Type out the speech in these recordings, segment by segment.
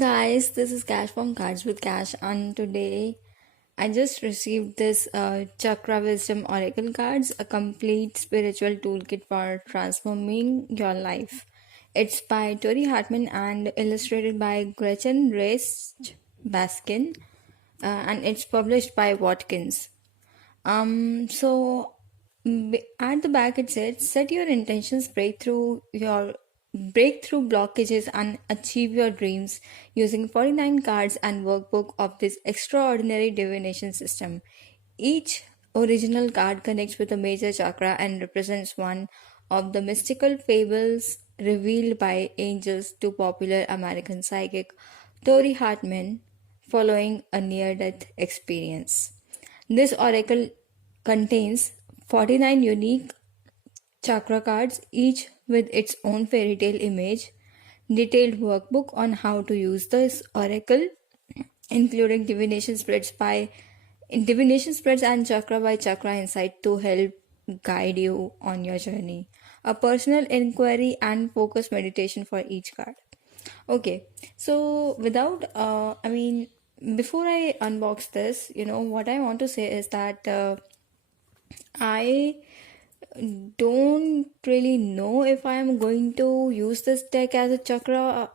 guys, this is Cash from Cards with Cash, and today I just received this Chakra Wisdom Oracle cards, a complete spiritual toolkit for transforming your life. It's by Tori Hartman and illustrated by Gretchen Race Baskin, and it's published by Watkins. At the back it said, set your intentions, breakthrough blockages and achieve your dreams using 49 cards and workbook of this extraordinary divination system. Each original card connects with a major chakra and represents one of the mystical fables revealed by angels to popular American psychic Tori Hartman following a near death experience. This oracle contains 49 unique chakra cards, each with its own fairy tale image, detailed workbook on how to use this oracle, including divination spreads and chakra by chakra insight to help guide you on your journey. A personal inquiry and focus meditation for each card. Okay, so before I unbox this, what I want to say is that I don't really know if I am going to use this deck as a chakra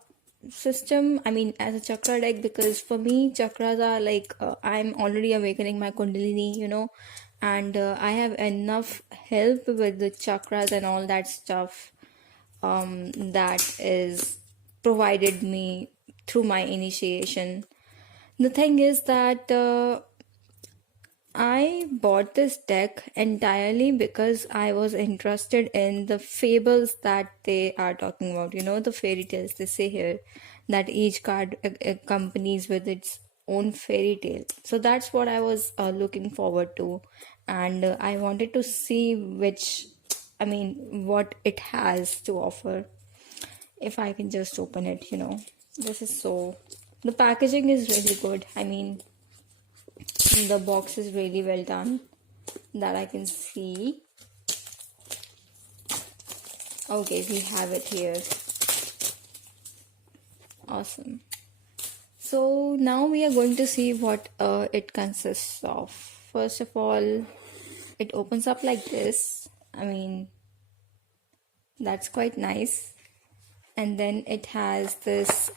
system. As a chakra deck, because for me, chakras are like I'm already awakening my Kundalini, and I have enough help with the chakras and all that stuff that is provided me through my initiation. The thing is that I bought this deck entirely because I was interested in the fables that they are talking about. The fairy tales they say here, that each card accompanies with its own fairy tale. So that's what I was looking forward to, and I wanted to see what it has to offer. If I can just open it, the packaging is really good. The box is really well done, that I can see. Okay, we have it here. Awesome. So now we are going to see what it consists of. First of all, it opens up like this. That's quite nice. And then it has this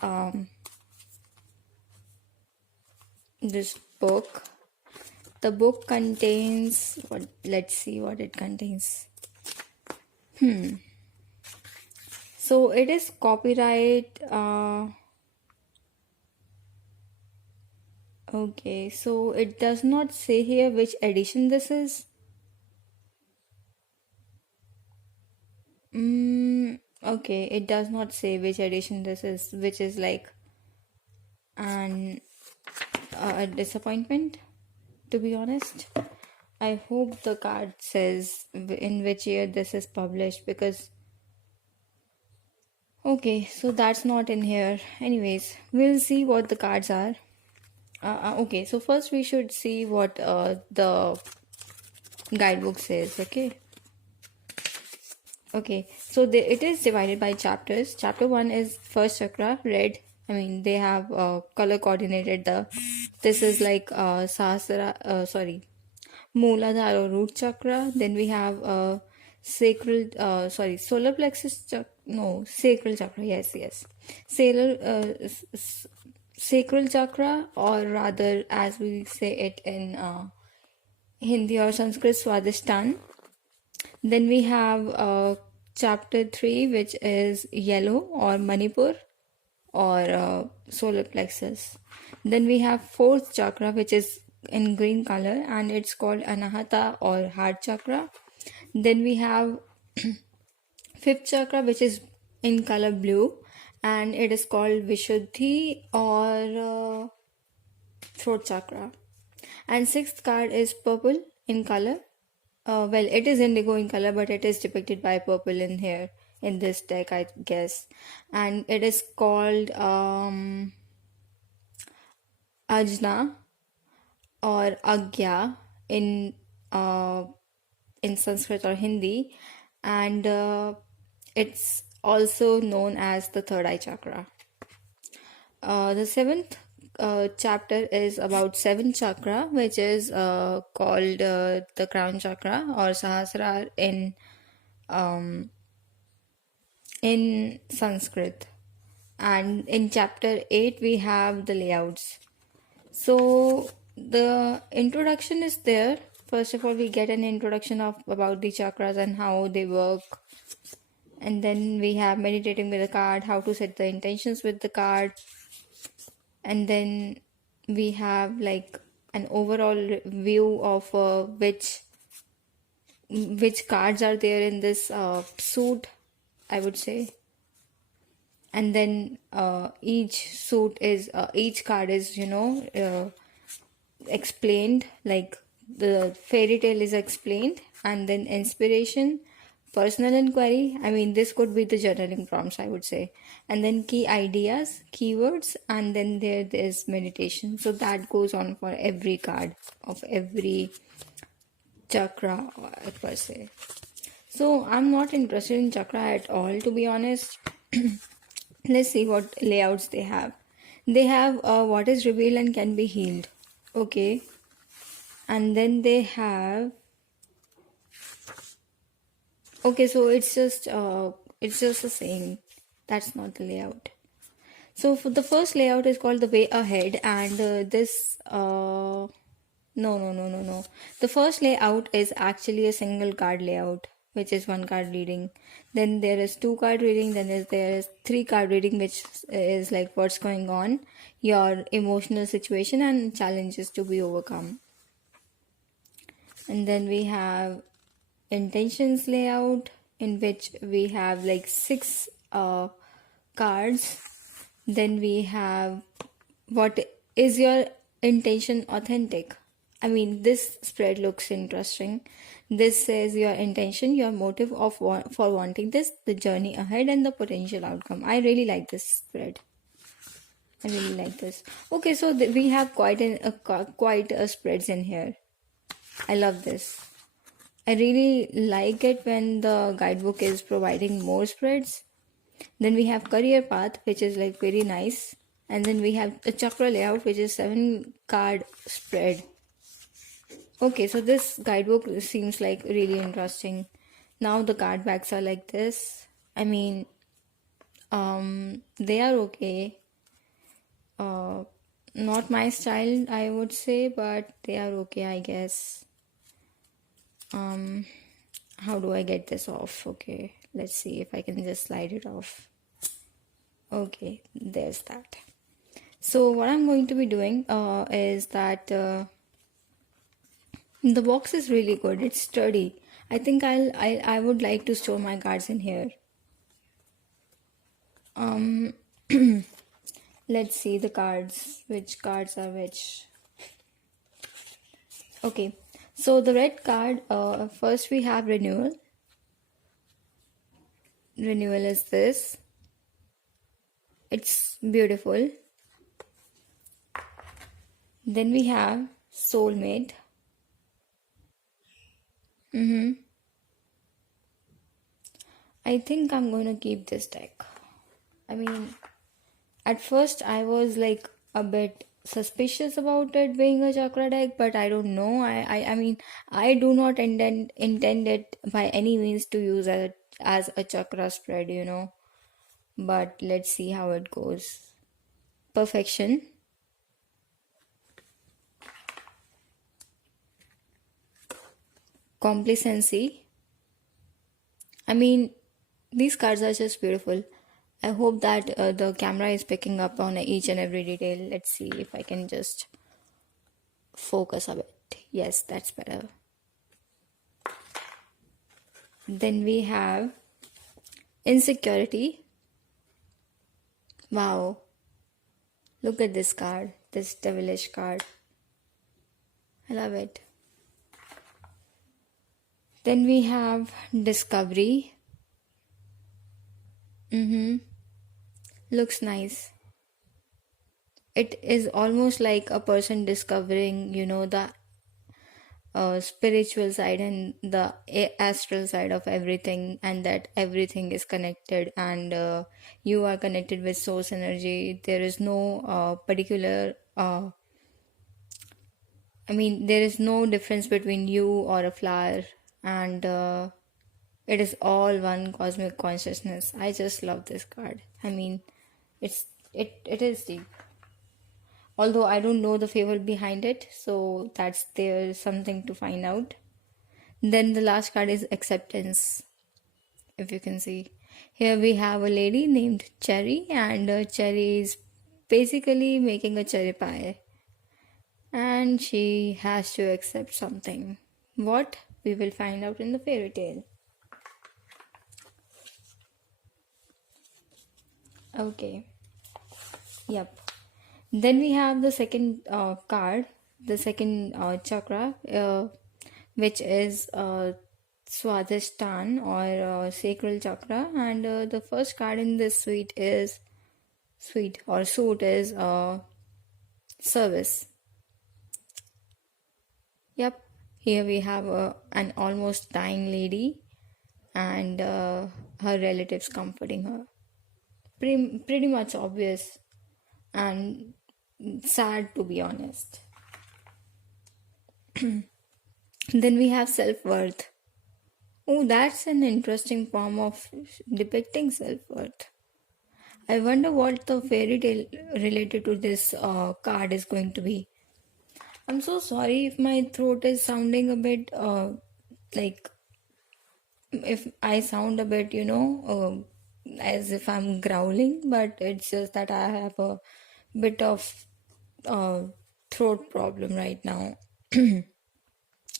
this book. The book contains what? Let's see what it contains. So it is copyright. Okay, so it does not say here which edition this is. Okay, it does not say which edition this is, which is like a disappointment, to be honest. I hope the card says in which year this is published, because okay, so that's not in here. Anyways, we'll see what the cards are. Okay, so first we should see what the guidebook says. Okay, so it is divided by chapters. Chapter 1 is first chakra, red. They have color coordinated. This is like Mooladhara or root chakra. Then we have solar plexus sacral chakra. Yes. Sacral chakra, or rather, as we say it in Hindi or Sanskrit, Swadhisthana. Then we have chapter 3, which is yellow, or Manipur, or solar plexus. Then we have fourth chakra, which is in green color, and it's called Anahata or heart chakra. Then we have fifth chakra, which is in color blue, and it is called Vishuddhi or throat chakra. And sixth card is purple in color. It is indigo in color, but it is depicted by purple in here in this deck, I guess. And it is called Ajna or Agya in Sanskrit or Hindi, and it's also known as the third eye chakra. The seventh chapter is about seven chakra, which is called the crown chakra or Sahasrara um, in Sanskrit. And in chapter 8, we have the layouts. So the introduction is there. First of all, we get an introduction of about the chakras and how they work. And then we have meditating with the card, how to set the intentions with the card. And then we have like an overall view of which cards are there in this suit, I would say. And then each card is explained, like the fairy tale is explained, and then inspiration, personal inquiry, I mean this could be the journaling prompts, I would say, and then key ideas, keywords, and then there is meditation. So that goes on for every card of every chakra per se. So I'm not interested in chakra at all, to be honest. Let's see what layouts they have. They have what is revealed and can be healed. Okay. And then they have. Okay, so it's just a saying. That's not the layout. So for the first layout is called the way ahead, and no. The first layout is actually a single card layout, which is one card reading. Then there is two card reading. Then there is three card reading, which is like what's going on, your emotional situation and challenges to be overcome. And then we have intentions layout, in which we have like six cards. Then we have what is your intention authentic. I mean, this spread looks interesting. This says your intention, your motive for wanting this, the journey ahead, and the potential outcome. I really like this spread. I really like this. Okay, so we have quite a spreads in here. I love this. I really like it when the guidebook is providing more spreads. Then we have career path, which is like very nice. And then we have a chakra layout, which is 7 card spread. Okay, so this guidebook seems like really interesting. Now the card backs are like this. I mean, they are okay. Not my style, I would say, but they are okay, I guess. How do I get this off? Okay, let's see if I can just slide it off. Okay, there's that. So what I'm going to be doing is that the box is really good. It's sturdy. I think I would like to store my cards in here. Let's see the cards. Which cards are which? Okay. So the red card, first we have renewal. Renewal is this. It's beautiful. Then we have soulmate. I think I'm going to keep this deck. I mean, at first I was like a bit suspicious about it being a chakra deck, but I don't know. I mean, I do not intend it by any means to use it as a chakra spread, But let's see how it goes. Perfection. Complacency. I mean, these cards are just beautiful. I hope that the camera is picking up on each and every detail. Let's see if I can just focus a bit. Yes, that's better. Then we have insecurity. Wow. Look at this card, this devilish card. I love it. Then we have discovery. Looks nice. It is almost like a person discovering, spiritual side and the astral side of everything, and that everything is connected, and you are connected with source energy. There is no particular there is no difference between you or a flower, and it is all one cosmic consciousness. I just love this card. It's it is deep. Although I don't know the fable behind it, so that's there something to find out. Then the last card is acceptance. If you can see, here we have a lady named Cherry, and Cherry is basically making a cherry pie, and she has to accept something. What? We will find out in the fairy tale. Okay. Yep. Then we have the second card, the second chakra, which is Swadhisthana, or sacral chakra, and the first card in this suite is service. Yep. Here we have an almost dying lady, and her relatives comforting her. Pretty much obvious and sad, to be honest. Then we have self-worth. Oh, that's an interesting form of depicting self-worth. I wonder what the fairy tale related to this card is going to be. I'm so sorry if my throat is sounding a bit like, if I sound a bit, as if I'm growling, but it's just that I have a bit of throat problem right now.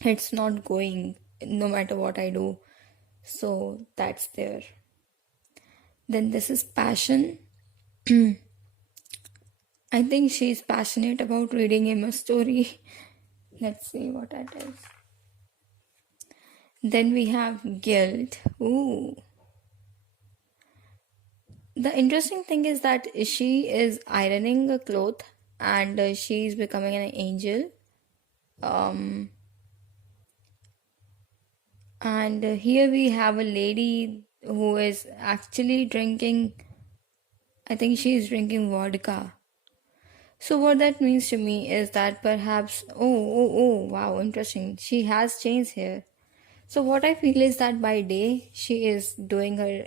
It's not going no matter what I do. So that's there. Then this is passion. I think she's passionate about reading him a story. Let's see what that is. Then we have guilt. Ooh. The interesting thing is that she is ironing a cloth, and she's becoming an angel. And here we have a lady who is actually drinking, I think she is drinking vodka. So what that means to me is that perhaps, wow, interesting. She has chains here. So what I feel is that by day, she is doing her,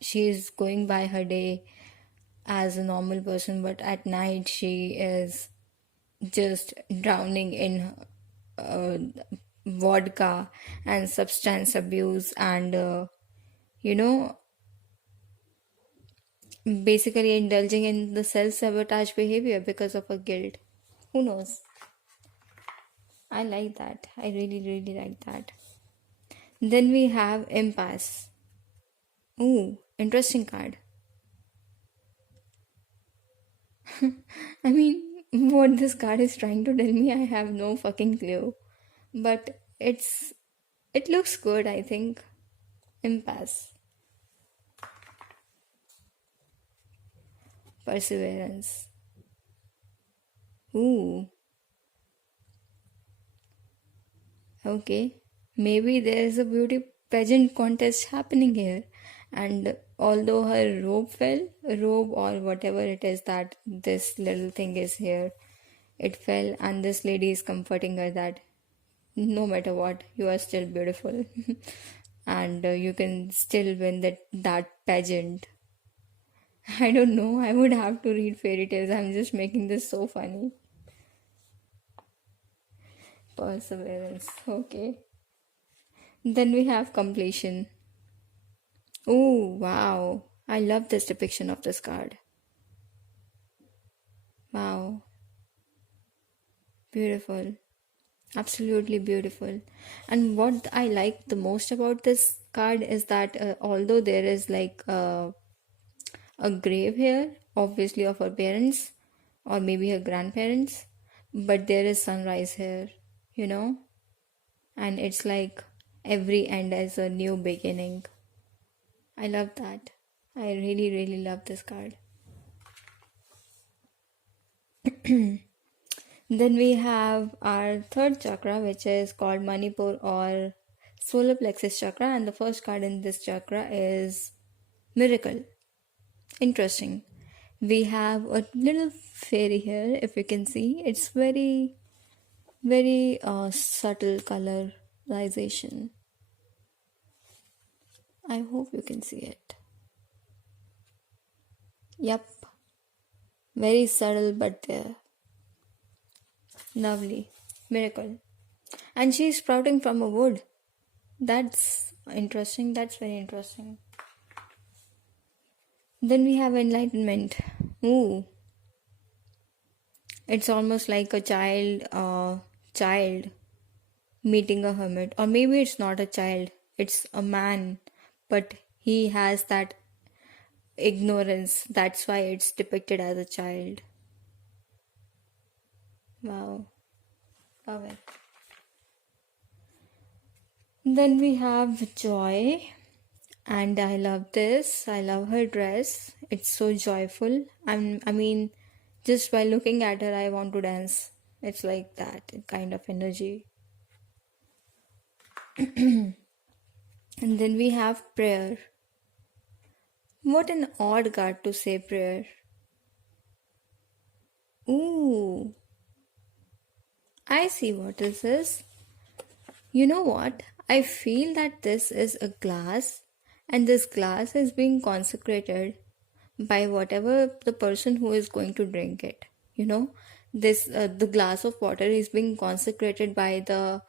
she is going by her day as a normal person, but at night she is just drowning in vodka and substance abuse, and basically indulging in the self-sabotage behavior because of her guilt. Who knows? I like that. I really, really like that. Then we have impasse. Ooh, interesting card. What this card is trying to tell me, I have no fucking clue. But it looks good, I think. Impasse. Perseverance. Ooh. Okay. Maybe there is a beauty pageant contest happening here. And although her robe or whatever it is that this little thing is here, it fell, and this lady is comforting her that no matter what, you are still beautiful. And you can still win that pageant. I don't know. I would have to read fairy tales. I'm just making this so funny. Perseverance. Okay. Then we have completion. Oh, wow. I love this depiction of this card. Wow. Beautiful. Absolutely beautiful. And what I like the most about this card is that although there is a grave here, obviously of her parents or maybe her grandparents, but there is sunrise here, and it's like every end is a new beginning. I love that. I really, really love this card. Then we have our third chakra, which is called Manipur or solar plexus chakra, and the first card in this chakra is Miracle. Interesting. We have a little fairy here, if you can see. It's very subtle colorization. I hope you can see it. Yep, very subtle but there. Lovely. Miracle. And she's sprouting from a wood. That's interesting. That's very interesting. Then we have enlightenment. Ooh. It's almost like a child meeting a hermit. Or maybe it's not a child. It's a man. But he has that ignorance. That's why it's depicted as a child. Wow. Love it. Then we have Joy. And I love this. I love her dress. It's so joyful. I mean, just by looking at her, I want to dance. It's like that kind of energy. And then we have prayer. What an odd card to say prayer. Ooh. I see what this is. You know what? I feel that this is a glass, and this glass is being consecrated by whatever the person who is going to drink it. This the glass of water is being consecrated by the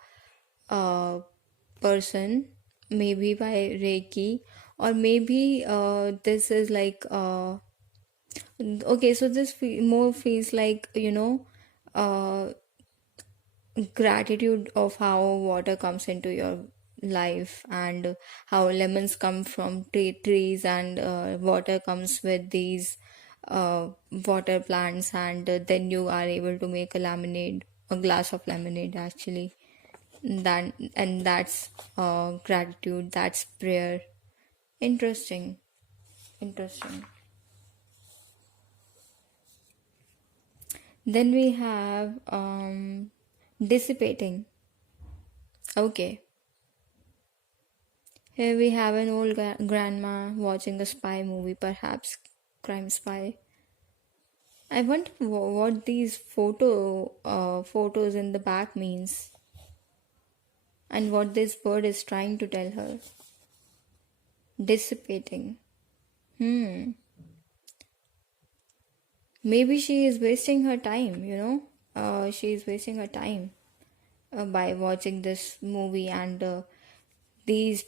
person, maybe by Reiki, or maybe this is like okay. So this more feels like gratitude of how water comes into your life, and how lemons come from trees, and water comes with these water plants, and then you are able to make a glass of lemonade actually. That's gratitude, that's prayer. Interesting. Then we have dissipating. Okay. Here we have an old grandma watching a spy movie, perhaps crime spy. I wonder what these photos in the back means, and what this bird is trying to tell her. Dissipating. Maybe she is wasting her time, she is wasting her time by watching this movie, and these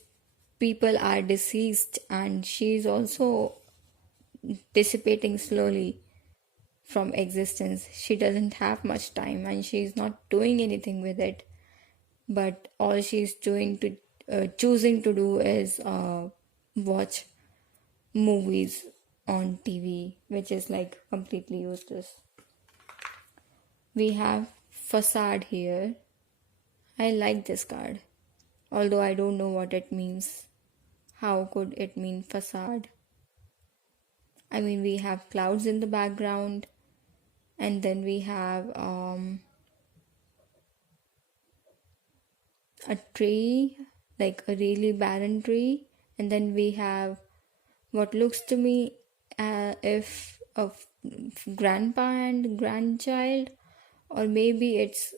people are deceased, and she is also dissipating slowly from existence. She doesn't have much time, and she's not doing anything with it, but all she's choosing to do is watch movies on TV, which is like completely useless. We have facade here. I like this card, although I don't know what it means. How could it mean facade? I mean, we have clouds in the background, and then we have a tree, like a really barren tree, and then we have what looks to me if a grandpa and grandchild, or maybe it's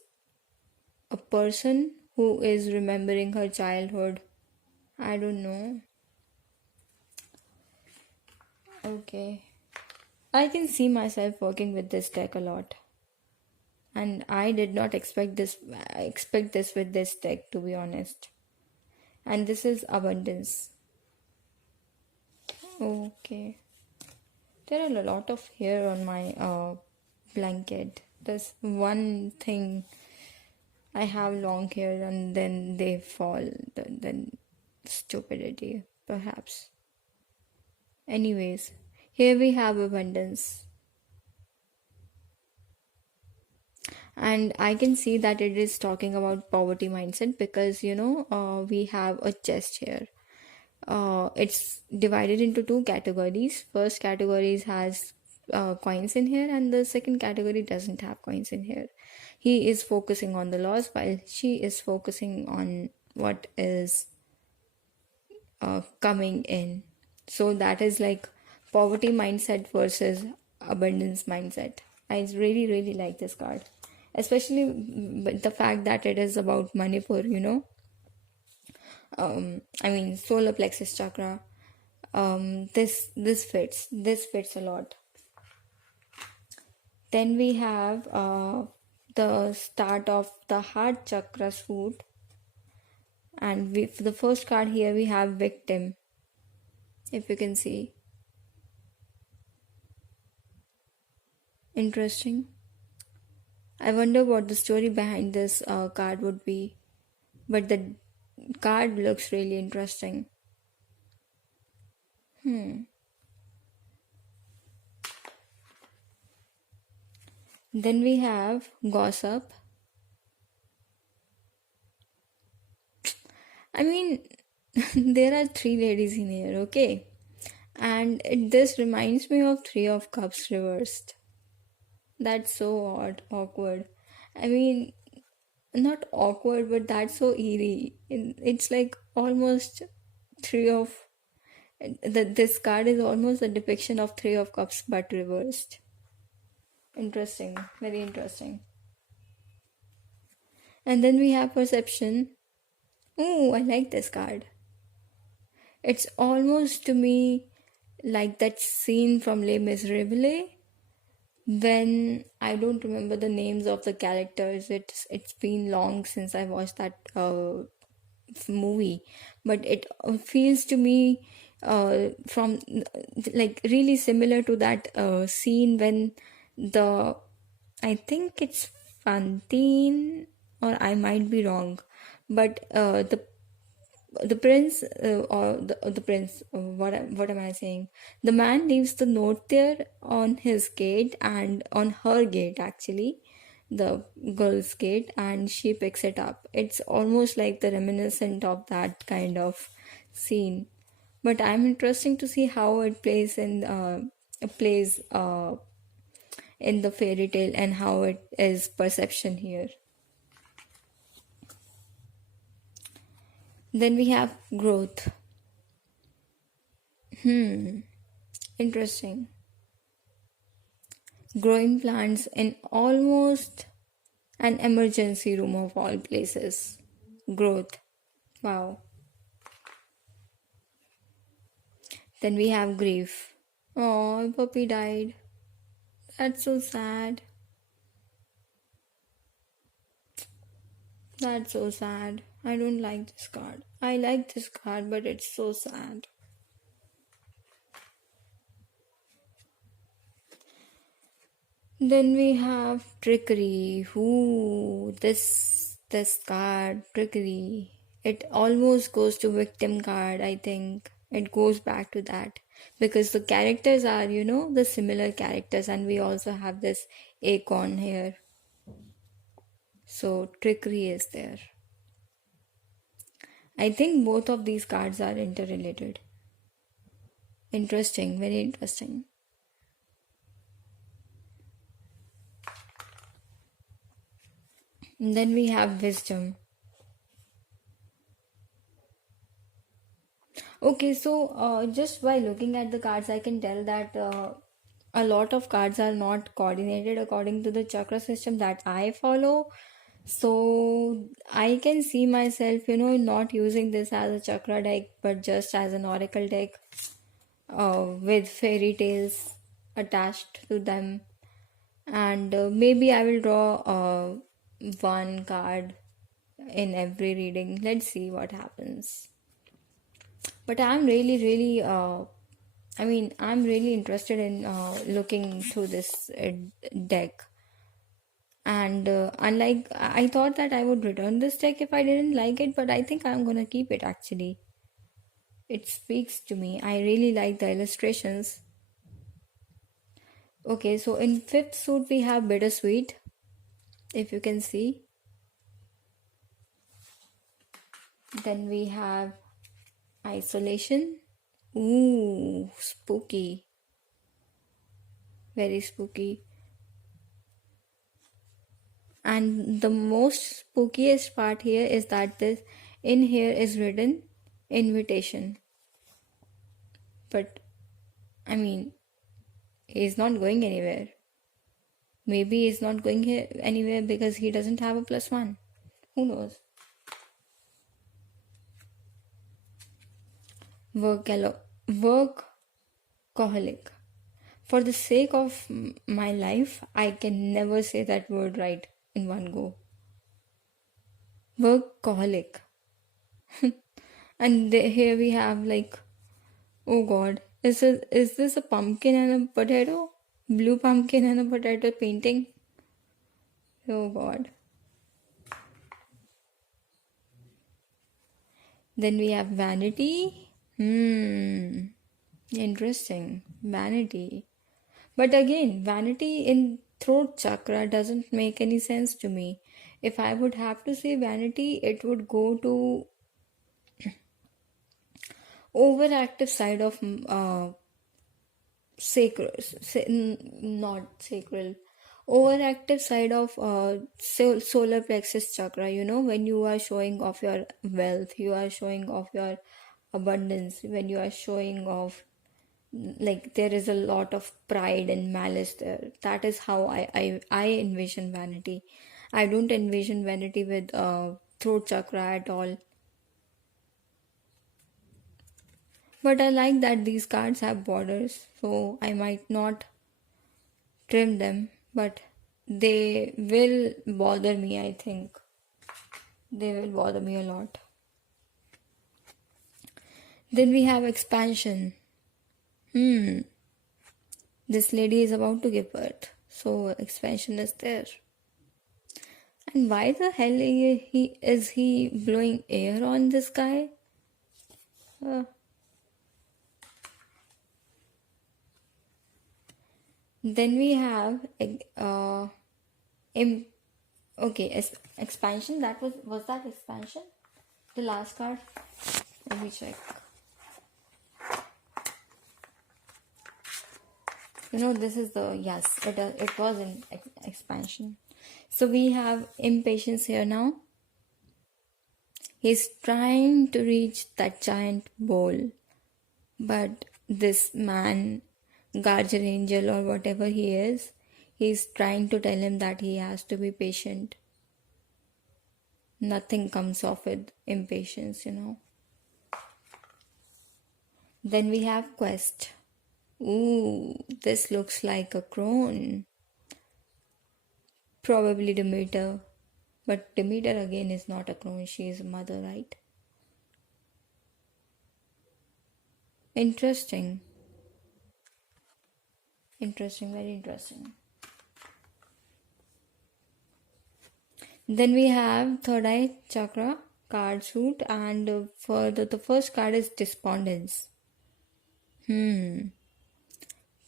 a person who is remembering her childhood. I don't know. Okay. I can see myself working with this deck a lot. And I did not expect this with this deck, to be honest. And this is abundance. Okay. There are a lot of hair on my blanket. There's one thing. I have long hair and then they fall. Then stupidity, perhaps. Anyways, here we have abundance. And I can see that it is talking about poverty mindset, because we have a chest here. It's divided into two categories. First categories has coins in here, and the second category doesn't have coins in here. He is focusing on the loss while she is focusing on what is coming in. So that is like poverty mindset versus abundance mindset. I really, really like this card, especially with the fact that it is about Manipur, I mean, solar plexus chakra. This fits a lot. Then we have the start of the heart chakra suit, and for the first card here we have victim. If you can see, interesting. I wonder what the story behind this card would be, but the card looks really interesting. Then we have gossip. I mean, there are three ladies in here, okay? And this reminds me of Three of Cups reversed. That's so awkward. I mean, not awkward, but that's so eerie. It's like almost three of this card is almost a depiction of Three of Cups but reversed. Interesting, very interesting. And then we have perception. Ooh, I like this card. It's almost to me like that scene from Les Miserables when I don't remember the names of the characters. It's been long since I watched that movie, but it feels to me from like really similar to that scene when I think it's Fantine, or I might be wrong, but the prince or the prince what am I saying, the man leaves the note there on his gate, and on her gate actually, the girl's gate, and she picks it up. It's almost like the reminiscent of that kind of scene, but I'm interesting to see how it plays in the fairy tale, and how it is perception here. Then we have growth. Interesting. Growing plants in almost an emergency room of all places. Growth. Wow. Then we have grief. Oh, puppy died. That's so sad. That's so sad. I don't like this card. I like this card, but it's so sad. Then we have trickery. Ooh, this card, trickery. It almost goes to victim card, I think. It goes back to that. Because the characters are, the similar characters, and we also have this acorn here. So trickery is there. I think both of these cards are interrelated. Interesting, very interesting. And then we have wisdom. Okay, so just by looking at the cards, I can tell that a lot of cards are not coordinated according to the chakra system that I follow. So I can see myself, not using this as a chakra deck, but just as an oracle deck with fairy tales attached to them. And maybe I will draw one card in every reading. Let's see what happens. But I'm really, I'm really interested in looking through this deck. And unlike, I thought that I would return this deck if I didn't like it, but I think I'm gonna keep it actually. It speaks to me. I really like the illustrations. Okay, so in fifth suit we have bittersweet, if you can see. Then we have isolation. Ooh, spooky. Very spooky. And the most spookiest part here is that this in here is written invitation. But I mean, he's not going anywhere. Maybe he's not going here anywhere because he doesn't have a +1. Who knows? Workaholic. For the sake of my life, I can never say that word right in one go. Workaholic. And here we have like, oh god, is this a pumpkin and a potato? Blue pumpkin and a potato painting? Oh god. Then we have vanity. Interesting. Vanity. But again, vanity in throat chakra doesn't make any sense to me. If I would have to say vanity, it would go to overactive side of not sacral, overactive side of solar plexus chakra. You know, when you are showing off your wealth, you are showing off your abundance, when you are showing off, like there is a lot of pride and malice there. That is how I envision vanity. I don't envision vanity with throat chakra at all. But I like that these cards have borders, so I might not trim them, but they will bother me, I think. They will bother me a lot. Then we have expansion. This lady is about to give birth, so expansion is there. And why the hell is he blowing air on this guy? Then we have expansion. That was that expansion? The last card. Let me check. You know, this is the yes. It was in expansion. So we have impatience here now. He's trying to reach that giant bowl, but this man, guardian angel or whatever he is, he's trying to tell him that he has to be patient. Nothing comes off with impatience, you know. Then we have quest. Ooh, this looks like a crone. Probably Demeter. But Demeter again is not a crone, she is a mother, right? Interesting. Interesting, very interesting. Then we have third eye chakra card suit, and for the first card is despondence.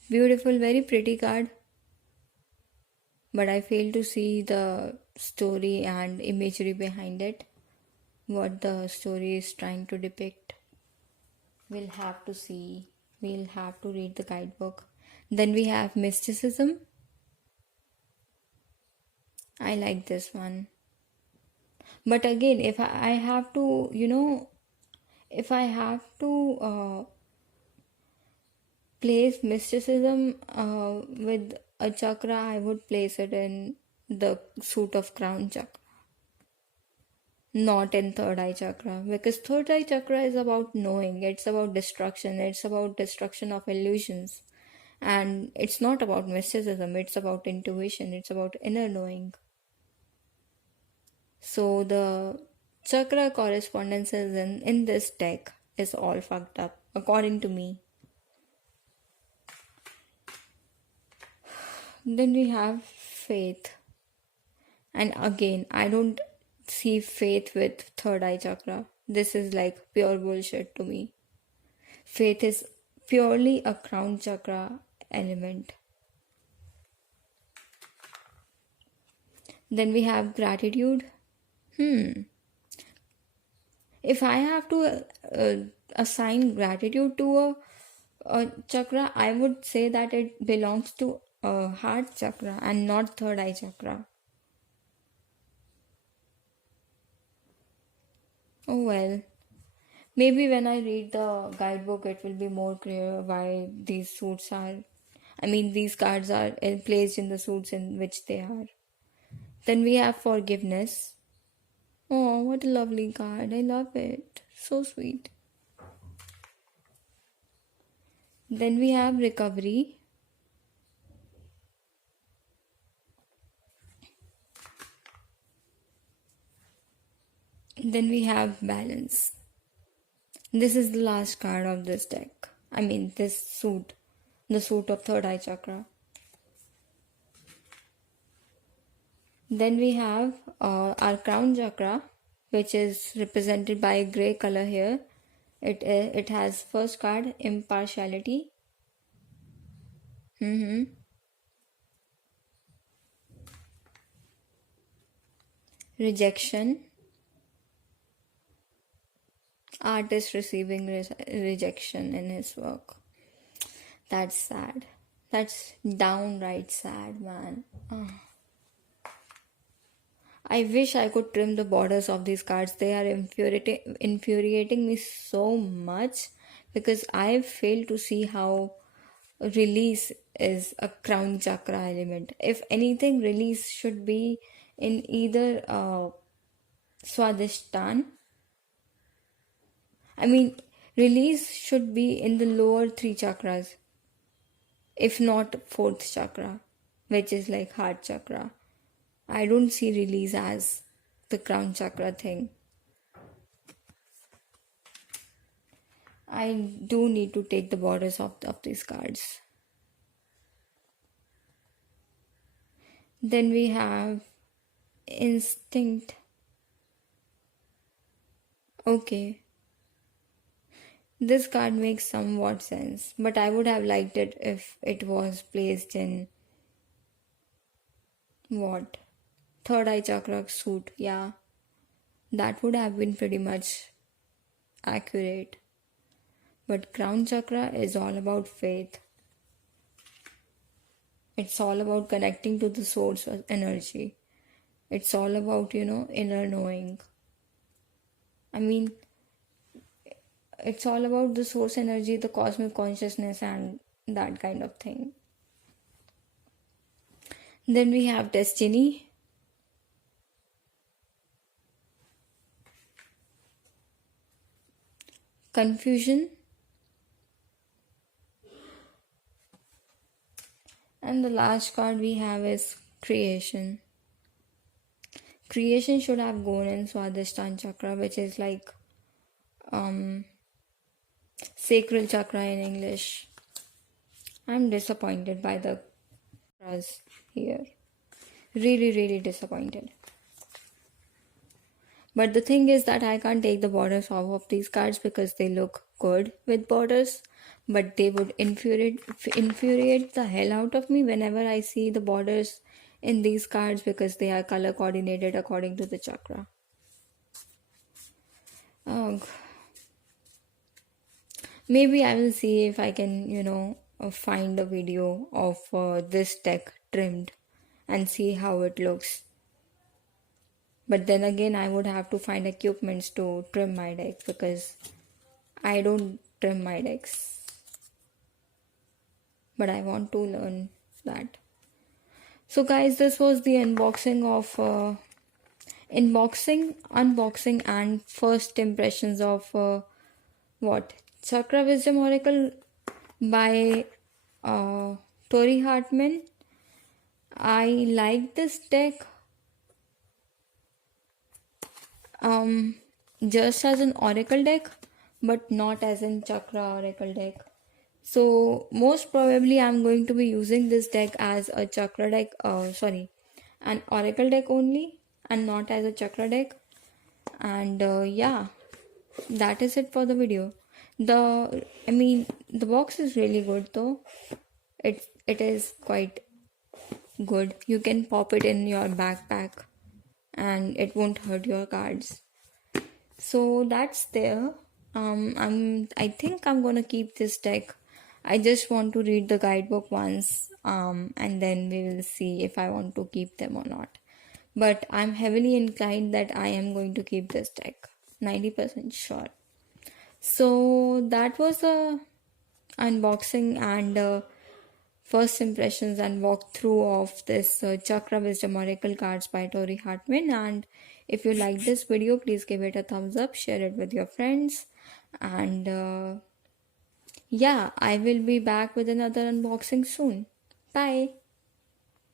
Beautiful, very pretty card. But I fail to see the story and imagery behind it. What the story is trying to depict. We'll have to see. We'll have to read the guidebook. Then we have mysticism. I like this one. But again, if I have to, you know, if I have to place mysticism with a chakra, I would place it in the suit of crown chakra, not in third eye chakra, because third eye chakra is about knowing, it's about destruction, it's about destruction of illusions, and it's not about mysticism, it's about intuition, it's about inner knowing. So the chakra correspondences in this deck is all fucked up, according to me. Then we have faith. And again, I don't see faith with third eye chakra. This is like pure bullshit to me. Faith is purely a crown chakra element. Then we have gratitude. If I have to assign gratitude to a chakra, I would say that it belongs to heart chakra and not third eye chakra. Oh well, maybe when I read the guidebook, it will be more clear why these suits are. I mean, these cards are placed in the suits in which they are. Then we have forgiveness. Oh, what a lovely card! I love it. So sweet. Then we have recovery. Then we have balance. This is the last card of this deck. I mean, this suit. The suit of third eye chakra. Then we have our crown chakra, which is represented by a grey color here. It has first card impartiality. Rejection. Artist receiving rejection in his work. That's sad. That's downright sad, man. Oh. I wish I could trim the borders of these cards. They are infuriating me so much because I fail to see how release is a crown chakra element. If anything, release should be in either Swadhisthana. I mean, release should be in the lower three chakras, if not fourth chakra, which is like heart chakra. I don't see release as the crown chakra thing. I do need to take the borders of these cards. Then we have instinct. Okay. This card makes somewhat sense, but I would have liked it if it was placed in what? Third eye chakra suit. Yeah. That would have been pretty much accurate. But crown chakra is all about faith. It's all about connecting to the source of energy. It's all about, inner knowing. I mean, it's all about the source energy, the cosmic consciousness, and that kind of thing. Then we have destiny. Confusion. And the last card we have is creation. Creation should have gone in Swadhisthana chakra, which is like sacral chakra in English. I'm disappointed by the chakras here. Really, really disappointed. But the thing is that I can't take the borders off of these cards because they look good with borders, but they would infuriate the hell out of me whenever I see the borders in these cards because they are color coordinated according to the chakra. Maybe I will see if I can, find a video of this deck trimmed and see how it looks. But then again, I would have to find equipments to trim my deck because I don't trim my decks. But I want to learn that. So guys, this was the unboxing of unboxing and first impressions of Chakra Wisdom Oracle by Tori Hartman. I like this deck just as an oracle deck, but not as in chakra oracle deck. So most probably I'm going to be using this deck as a chakra deck, an oracle deck only, and not as a chakra deck. And yeah, that is it for the video. The box is really good though. It is quite good. You can pop it in your backpack and it won't hurt your cards. So that's there. I think I'm gonna keep this deck I just want to read the guidebook once, and then we will see if I want to keep them or not. But I'm heavily inclined that I am going to keep this deck. 90% sure. So that was a unboxing and first impressions and walkthrough of this Chakra Wisdom Oracle cards by Tori Hartman. And if you like this video, please give it a thumbs up, share it with your friends, and yeah, I will be back with another unboxing soon. Bye.